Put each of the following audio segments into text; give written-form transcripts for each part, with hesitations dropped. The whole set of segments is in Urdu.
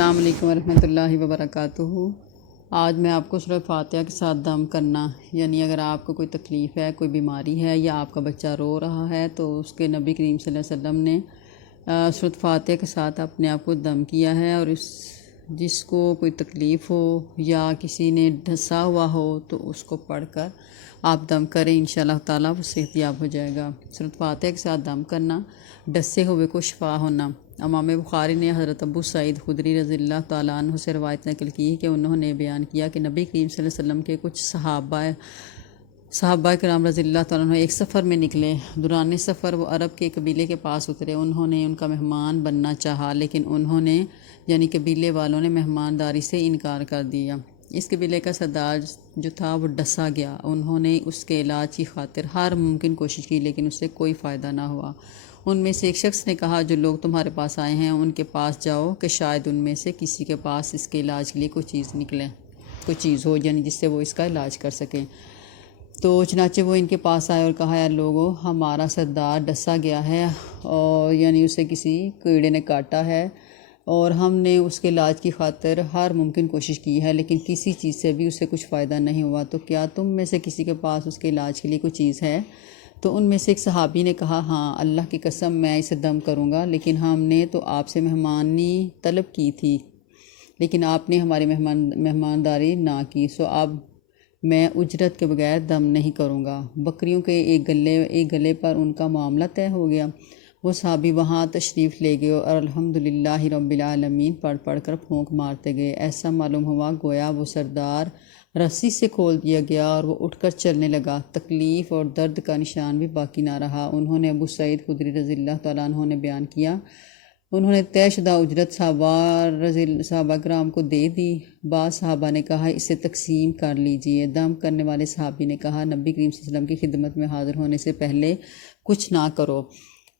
السلام علیکم ورحمۃ اللہ وبرکاتہ۔ آج میں آپ کو سورہ فاتحہ کے ساتھ دم کرنا، یعنی اگر آپ کو کوئی تکلیف ہے، کوئی بیماری ہے یا آپ کا بچہ رو رہا ہے تو اس کے نبی کریم صلی اللہ علیہ وسلم نے سورہ فاتحہ کے ساتھ اپنے آپ کو دم کیا ہے، اور جس کو کوئی تکلیف ہو یا کسی نے ڈھسا ہوا ہو تو اس کو پڑھ کر آپ دم کریں، انشاءاللہ تعالیٰ وہ صحت یاب ہو جائے گا۔ سورہ فاتحہ کے ساتھ دم کرنا، ڈسے ہوئے کو شفا ہونا۔ امام بخاری نے حضرت ابو سعید خدری رضی اللہ تعالیٰ عنہ سے روایت نقل کی کہ انہوں نے بیان کیا کہ نبی کریم صلی اللہ علیہ وسلم کے کچھ صحابہ کرام رضی اللہ تعالیٰ عنہ ایک سفر میں نکلے۔ دوران سفر وہ عرب کے قبیلے کے پاس اترے۔ انہوں نے ان کا مہمان بننا چاہا، لیکن انہوں نے یعنی قبیلے والوں نے مہمانداری سے انکار کر دیا۔ اس قبیلے کا سردار جو تھا وہ ڈسا گیا۔ انہوں نے اس کے علاج کی خاطر ہر ممکن کوشش کی، لیکن اس سے کوئی فائدہ نہ ہوا۔ ان میں سے ایک شخص نے کہا، جو لوگ تمہارے پاس آئے ہیں ان کے پاس جاؤ کہ شاید ان میں سے کسی کے پاس اس کے علاج کے لیے کوئی چیز نکلے، کوئی چیز ہو یعنی جس سے وہ اس کا علاج کر سکیں۔ تو چنانچہ وہ ان کے پاس آئے اور کہا، یار لوگوں، ہمارا سردار ڈسا گیا ہے، اور یعنی اسے کسی کیڑے نے کاٹا ہے، اور ہم نے اس کے علاج کی خاطر ہر ممکن کوشش کی ہے، لیکن کسی چیز سے بھی اسے کچھ فائدہ نہیں ہوا۔ تو کیا تم میں سے کسی کے پاس اس کے علاج کے لیے کوئی چیز ہے؟ تو ان میں سے ایک صحابی نے کہا، ہاں، اللہ کی قسم میں اسے دم کروں گا، لیکن ہم نے تو آپ سے مہمانی طلب کی تھی، لیکن آپ نے ہماری مہمانداری نہ کی، سو اب میں اجرت کے بغیر دم نہیں کروں گا۔ بکریوں کے ایک گلے پر ان کا معاملہ طے ہو گیا۔ وہ صحابی وہاں تشریف لے گئے اور الحمدللہ رب العالمین پڑھ کر پھونک مارتے گئے۔ ایسا معلوم ہوا گویا وہ سردار رسی سے کھول دیا گیا اور وہ اٹھ کر چلنے لگا۔ تکلیف اور درد کا نشان بھی باقی نہ رہا۔ انہوں نے ابو سعید خدری رضی اللہ تعالیٰ عنہ نے بیان کیا، انہوں نے طے شدہ اجرت صحابہ کرام کو دے دی۔ بعض صحابہ نے کہا، اسے تقسیم کر لیجئے۔ دم کرنے والے صحابی نے کہا، نبی کریم صلی اللہ علیہ وسلم کی خدمت میں حاضر ہونے سے پہلے کچھ نہ کرو،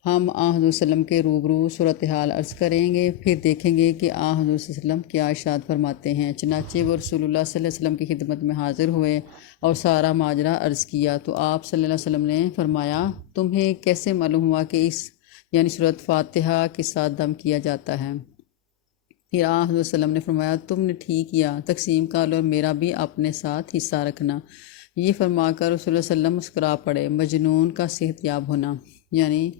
ہم حضور صلی اللہ علیہ وسلم کے روبرو صورتحال عرض کریں گے، پھر دیکھیں گے کہ حضور صلی اللہ علیہ وسلم کیا ارشاد فرماتے ہیں۔ چنانچہ وہ رسول اللہ صلی اللہ علیہ وسلم کی خدمت میں حاضر ہوئے اور سارا ماجرا عرض کیا، تو آپ صلی اللہ علیہ وسلم نے فرمایا، تمہیں کیسے معلوم ہوا کہ اس یعنی سورۃ فاتحہ کے ساتھ دم کیا جاتا ہے؟ پھر حضور صلی اللہ علیہ وسلم نے فرمایا، تم نے ٹھیک کیا، تقسیم کر لو اور میرا بھی اپنے ساتھ حصہ رکھنا۔ یہ فرما کر رسول اللہ صلی اللہ علیہ وسلم مسکرا پڑے۔ مجنون کا صحت یاب ہونا، یعنی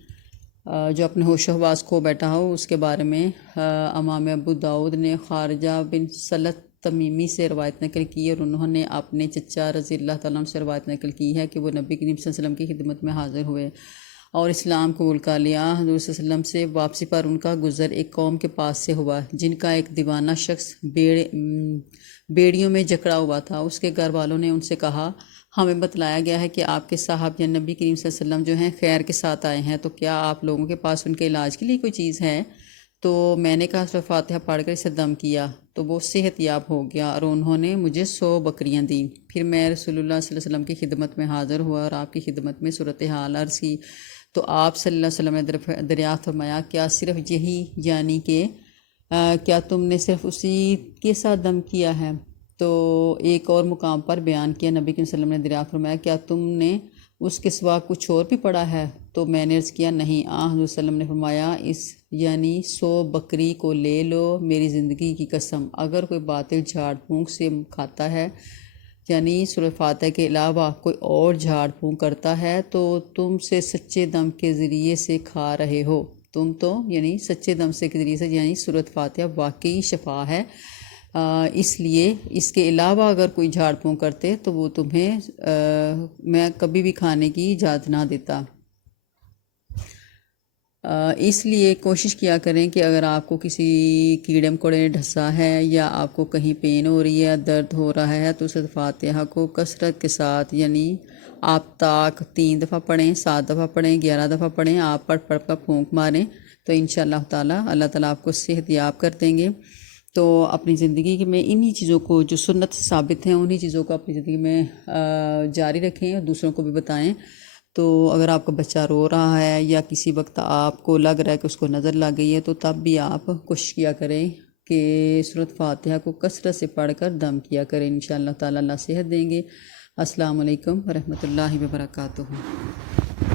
جو اپنے ہوش و حواس کھو بیٹھا ہو، اس کے بارے میں امام ابو داؤد نے خارجہ بن سلط تمیمی سے روایت نقل کی، اور انہوں نے اپنے چچا رضی اللہ تعالیٰ عنہ سے روایت نقل کی ہے کہ وہ نبی کریم صلی اللہ علیہ وسلم کی خدمت میں حاضر ہوئے اور اسلام قبول کر لیا۔ حضور صلی اللہ علیہ وسلم سے واپسی پر ان کا گزر ایک قوم کے پاس سے ہوا، جن کا ایک دیوانہ شخص بیڑیوں میں جکڑا ہوا تھا۔ اس کے گھر والوں نے ان سے کہا، ہمیں بتلایا گیا ہے کہ آپ کے صاحب یا نبی کریم صلی اللہ علیہ وسلم جو ہیں خیر کے ساتھ آئے ہیں، تو کیا آپ لوگوں کے پاس ان کے علاج کے لیے کوئی چیز ہے؟ تو میں نے کہا، سورۃ فاتحہ پڑھ کر اسے دم کیا تو وہ صحت یاب ہو گیا، اور انہوں نے مجھے 100 بکریاں دیں۔ پھر میں رسول اللہ صلی اللہ علیہ وسلم کی خدمت میں حاضر ہوا اور آپ کی خدمت میں صورتحال عرض کی، تو آپ صلی اللہ علیہ وسلم نے دریافت فرمایا، کیا صرف یہی، یعنی کہ کیا تم نے صرف اسی کے ساتھ دم کیا ہے؟ تو ایک اور مقام پر بیان کیا، نبی کریم صلی اللہ علیہ وسلم نے دریافت فرمایا، کیا تم نے اس کے سوا کچھ اور بھی پڑھا ہے؟ تو میں نے عرض کیا، نہیں۔ حضور صلی اللہ علیہ وسلم نے فرمایا، یعنی 100 بکری کو لے لو، میری زندگی کی قسم، اگر کوئی باطل جھاڑ پھونک سے کھاتا ہے، یعنی سورۃ فاتحہ کے علاوہ کوئی اور جھاڑ پھونک کرتا ہے، تو تم سے سچے دم کے ذریعے سے کھا رہے ہو، تم تو یعنی سچے دم سے کے ذریعے سے، یعنی سورۃ فاتحہ واقعی شفا ہے، اس لیے اس کے علاوہ اگر کوئی جھاڑ پھونک کرتے تو وہ تمہیں میں کبھی بھی کھانے کی اجازت نہ دیتا۔ اس لیے کوشش کیا کریں کہ اگر آپ کو کسی کیڑے مکوڑے نے ڈھسا ہے یا آپ کو کہیں پین ہو رہی ہے، درد ہو رہا ہے، تو سورۃ فاتحہ کو کثرت کے ساتھ، یعنی آپ تاک 3 دفعہ پڑھیں، 7 دفعہ پڑھیں، 11 دفعہ پڑھیں، آپ پڑھ کر پھونک ماریں، تو انشاءاللہ تعالیٰ اللہ تعالیٰ آپ کو صحت یاب کر دیں گے۔ تو اپنی زندگی میں انہی چیزوں کو جو سنت سے ثابت ہیں، انہی چیزوں کو اپنی زندگی میں جاری رکھیں اور دوسروں کو بھی بتائیں۔ تو اگر آپ کا بچہ رو رہا ہے یا کسی وقت آپ کو لگ رہا ہے کہ اس کو نظر لگ گئی ہے، تو تب بھی آپ کوشش کیا کریں کہ سورۃ فاتحہ کو کثرت سے پڑھ کر دم کیا کریں، انشاءاللہ تعالیٰ اللہ صحت دیں گے۔ السلام علیکم ورحمۃ اللہ وبرکاتہ۔